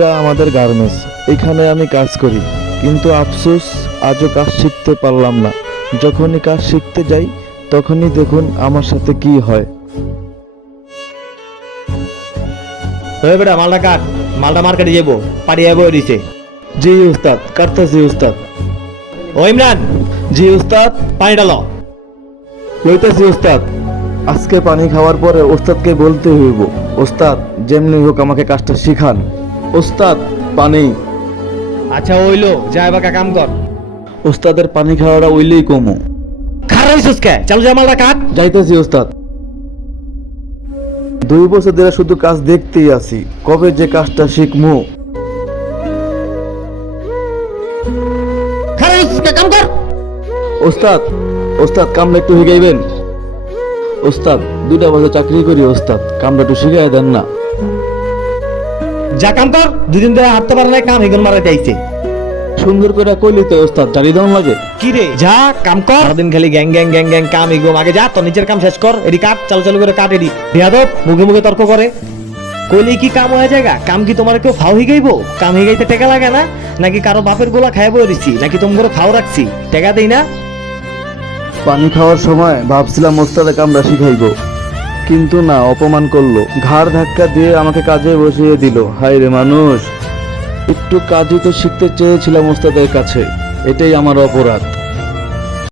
এটা আমাদের গার্মেন্টস, এখানে আমি কাজ করি। কিন্তু আফসোস, আজও কাজ শিখতে পারলাম না। যখনই কাজ শিখতে যাই তখনই দেখুন আমার সাথে কি হয়। ওই বেটা মালটা কাট, মালটা মার্কেটে যাবো, পাড়িয়ে বই দিছে। জি উস্তাদ, কাটতাছি উস্তাদ। ও ইমরান, জি উস্তাদ, পানি ডালো। লইতেছি উস্তাদ। আজকে পানি খাওয়ার পরে ওস্তাদকে বলতে হইব, ওস্তাদ যেমনি হোক আমাকে কাজটা শিখান। ওস্তাদ পানি। আচ্ছা ওইলো, যা এবার কাম কর। ওস্তাদের পানি খাওয়াটা ওইলেই কমু। খারাপ হইছিস কে? চালু যা, মালটা কাট। যাইতেছি ওস্তাদ। 2 বছর ধরে শুধু কাজ দেখতেই আছি, কবে যে কাজটা শিখমু। খারাপ হইছিস কে? কাম কর। ওস্তাদ, ওস্তাদ কামটা একটু শিখাইবেন। ওস্তাদ 2টা বছর চাকরি করি ওস্তাদ, কামটা একটু শিখাই দেন না। যা কাম কর, দুদিন ধরে হাঁটতে পারে না, কাম হিগুন মারাতে আইছে। সুন্দর করে কইলি তো ওস্তাদ, জারি দেওয়ান লাগে। কি রে, যা কাম কর। সারাদিন খালি গ্যাং গ্যাং গ্যাং গ্যাং কাম হিগুম। আগে যা তোর নিচের কাম শেষ কর। এডি কাট, চালু চালু করে কাট এডি। বেয়াদব, মুখে মুখে তর্ক করে। কইলেই কি কাম হয়ে যায়গা? কাম কি তোমার কেউ ফাও হিগাইবো? কাম হিগাইতে টেকা লাগে না? নাকি কারো বাপের গোলা খাইয়া বই দিছি? নাকি তোমার ফাও রাখছি? টেকা দেই না? পানি খাওয়ার সময় ভাবছিলাম ওস্তাদে কামটা শিখাইবো, কিন্তু না, অপমান করলো। ঘাড় ধাক্কা দিয়ে আমাকে কাজে বসিয়ে দিল। হায় রে মানুষ, একটু কাজই তো শিখতে চেয়েছিলাম ওস্তাদের কাছে, এটাই আমার অপরাধ।